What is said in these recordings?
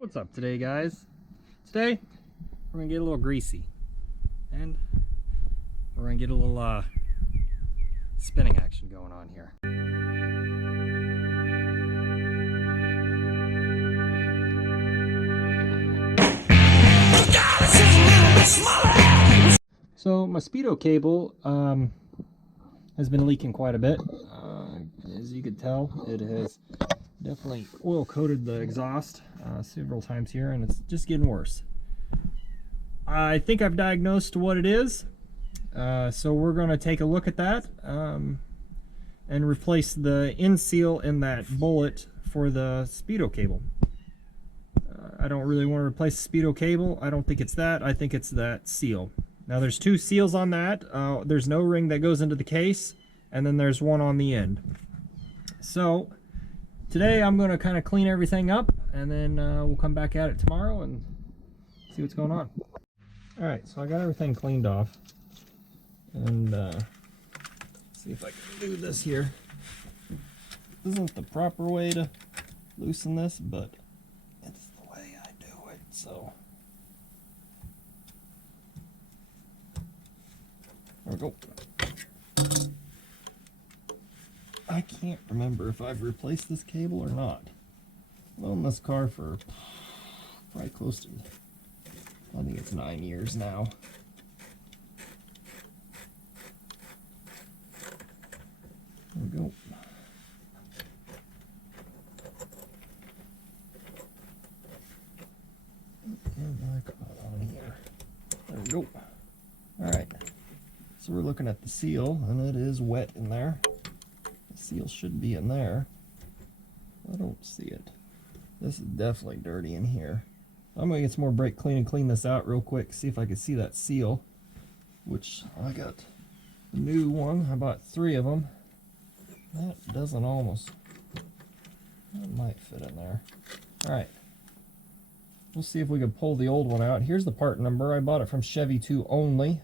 What's up today, guys? Today we're gonna get a little greasy and we're gonna get a little spinning action going on here. So my speedo cable has been leaking quite a bit. As you could tell, it has definitely oil coated the exhaust several times here, and it's just getting worse. I think I've diagnosed what it is, so we're going to take a look at that and replace the end seal in that bullet for the speedo cable. I don't really want to replace the speedo cable. I don't think it's that. I think it's that seal. Now there's two seals on that. There's no ring that goes into the case, and then there's one on the end. So today I'm going to kind of clean everything up, and then we'll come back at it tomorrow and see what's going on. Alright, so I got everything cleaned off, and see if I can do this here. This isn't the proper way to loosen this, but it's the way I do it, so there we go. I can't remember if I've replaced this cable or not. I've owned this car for probably close to, I think it's 9 years now. There we go. And back on here. There we go. Alright. So we're looking at the seal, and it is wet in there. Seal should be in there. I don't see it. This is definitely dirty in here. I'm gonna get some more brake clean and clean this out real quick, see if I can see that seal, which I got the new one. I bought 3 of them. That doesn't almost, that might fit in there. Alright, we'll see if we can pull the old one out. Here's the part number. I bought it from Chevy 2 only.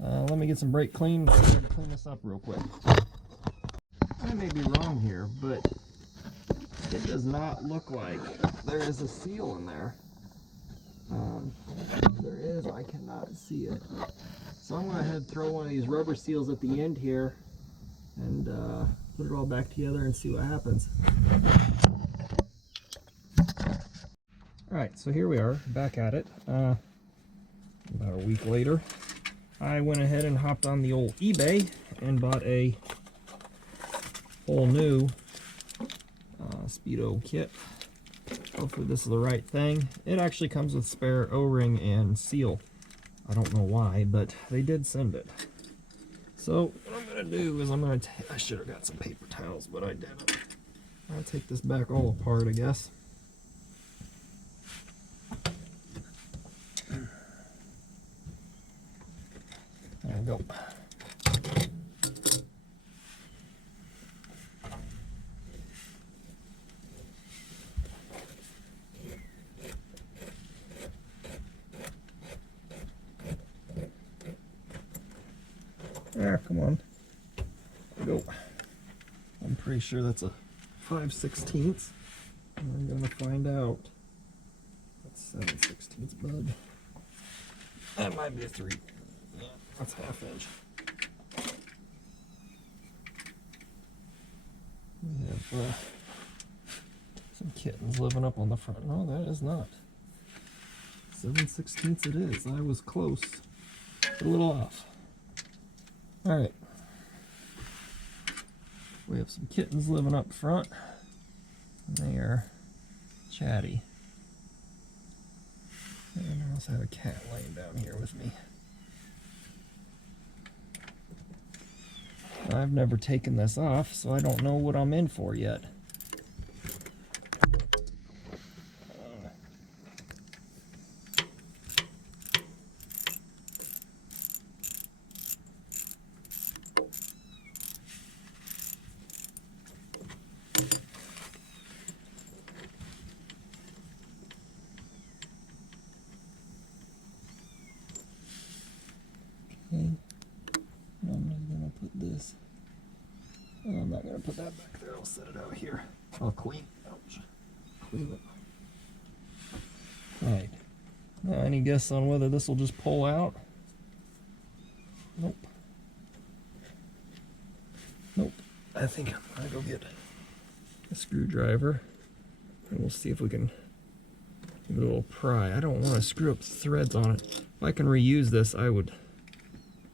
Let me get some brake clean and clean this up real quick. I may be wrong here, but it does not look like there is a seal in there. If there is, I cannot see it. So I'm going to head throw one of these rubber seals at the end here and put it all back together and see what happens. Alright, so here we are, back at it. About a week later, I went ahead and hopped on the old eBay and bought a whole new speedo kit. Hopefully this is the right thing. It actually comes with spare O-ring and seal. I don't know why, but they did send it. So what I'm going to do is I should have got some paper towels, but I didn't. I'll take this back all apart, I guess. There we go. There, come on. There we go. I'm pretty sure that's a 5/16. I'm gonna find out. That's 7/16, bud. That might be a 3. Yeah, that's 1/2 inch. We have some kittens living up on the front. No, that is not. 7/16 it is. I was close, but a little off. Alright, we have some kittens living up front, and they are chatty. And I also have a cat laying down here with me. I've never taken this off, so I don't know what I'm in for yet. Okay, I'm just gonna put this. Oh, I'm not gonna put that back there. I'll set it out here. I'll clean. Ouch. Clean it. Any guess on whether this will just pull out? Nope. Nope. I think I'm gonna go get a screwdriver and we'll see if we can give it a little pry. I don't want to screw up the threads on it. If I can reuse this, I would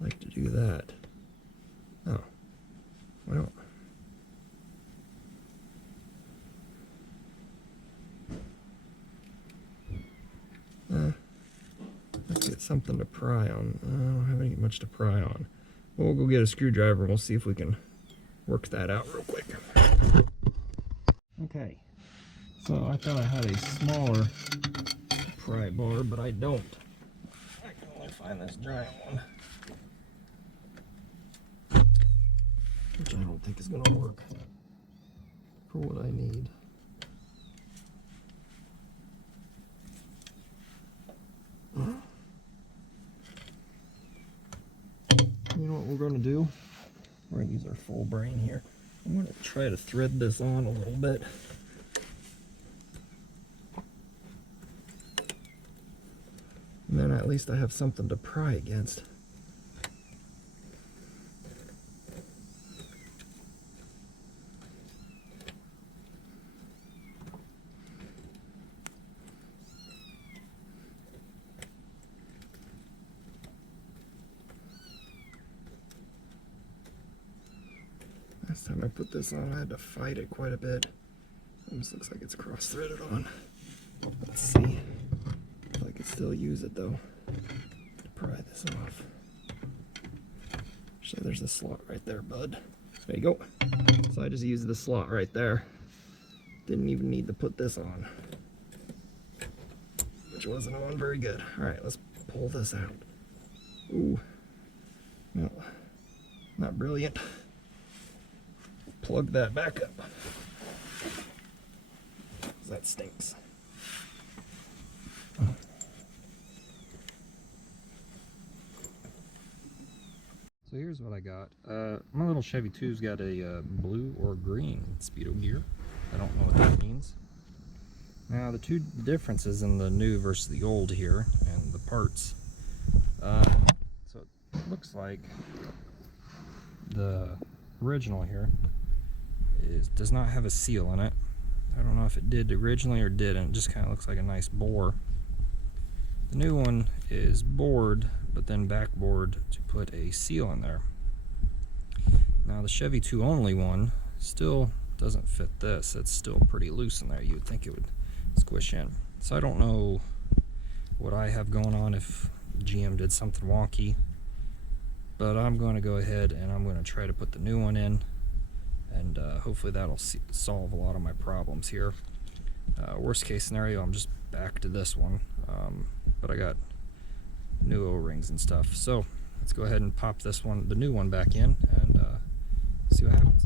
like to do that. Oh, well. Let's get something to pry on. I don't have any much to pry on. We'll go get a screwdriver and we'll see if we can work that out real quick. Okay, so I thought I had a smaller pry bar, but I don't. I can only find this giant one, which I don't think is going to work for what I need. You know what we're going to do? We're going to use our full brain here. I'm going to try to thread this on a little bit. And then at least I have something to pry against. Last time I put this on, I had to fight it quite a bit. Almost looks like it's cross-threaded on. Let's see if I can still use it though to pry this off. Actually, there's a slot right there, bud. There you go. So I just used the slot right there. Didn't even need to put this on, which wasn't on very good. All right, let's pull this out. Ooh, no, not brilliant. Plug that back up. That stinks. So here's what I got. My little Chevy 2's got a blue or green speedo gear. I don't know what that means. Now the two differences in the new versus the old here and the parts. So it looks like the original here does not have a seal in it. I don't know if it did originally or didn't. It just kind of looks like a nice bore. The new one is bored, but then backbored to put a seal in there. Now the Chevy 2 only one still doesn't fit this. It's still pretty loose in there. You would think it would squish in. So I don't know what I have going on, if GM did something wonky, but I'm going to go ahead and I'm going to try to put the new one in, and hopefully that'll solve a lot of my problems here. Worst case scenario, I'm just back to this one, but I got new O-rings and stuff. So let's go ahead and pop this one, the new one, back in and see what happens.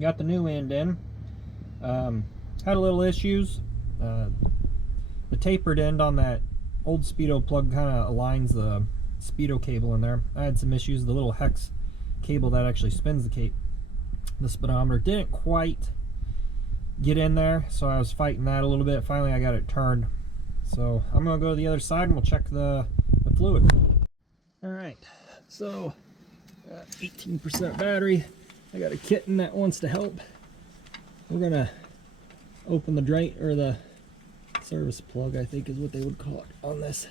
Got the new end in. Had a little issues. The tapered end on that old speedo plug kind of aligns the speedo cable in there. I had some issues. The little hex cable that actually spins the speedometer didn't quite get in there, so I was fighting that a little bit. Finally I got it turned. So I'm gonna go to the other side and we'll check the fluid. Alright, so 18% battery. I got a kitten that wants to help. We're gonna open the drain, or the service plug, I think is what they would call it on this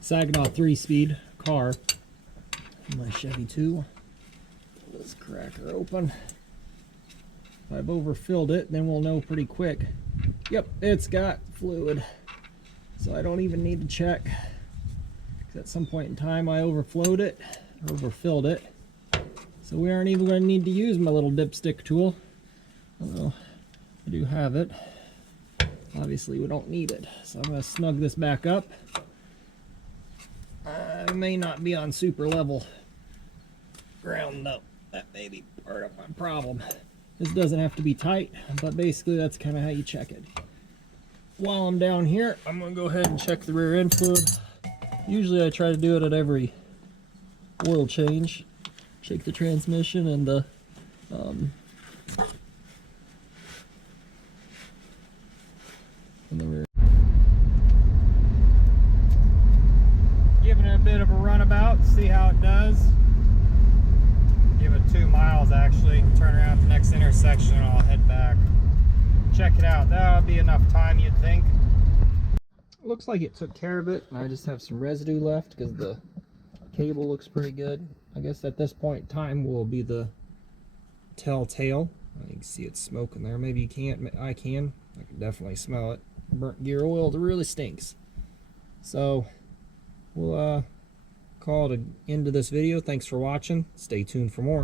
Saginaw 3-speed car. My Chevy 2. Pull this cracker open. If I've overfilled it, then we'll know pretty quick. Yep, it's got fluid, so I don't even need to check. At some point in time I overflowed it, overfilled it, So we aren't even going to need to use my little dipstick tool. Although I do have it. Obviously we don't need it. So I'm going to snug this back up. I may not be on super level ground though. That may be part of my problem. This doesn't have to be tight, but basically that's kind of how you check it. While I'm down here, I'm going to go ahead and check the rear end fluid. Usually I try to do it at every oil change. Check the transmission and the rear. Giving it a bit of a runabout, see how it does. Give it 2 miles actually. Turn around at the next intersection and I'll head back. Check it out. That'll be enough time, you'd think. Looks like it took care of it, and I just have some residue left because the cable looks pretty good. I guess at this point in time will be the telltale. You can see it's smoking there. Maybe you can't. I can definitely smell it. Burnt gear oil, it really stinks. So we'll call it an end to this video. Thanks for watching. Stay tuned for more.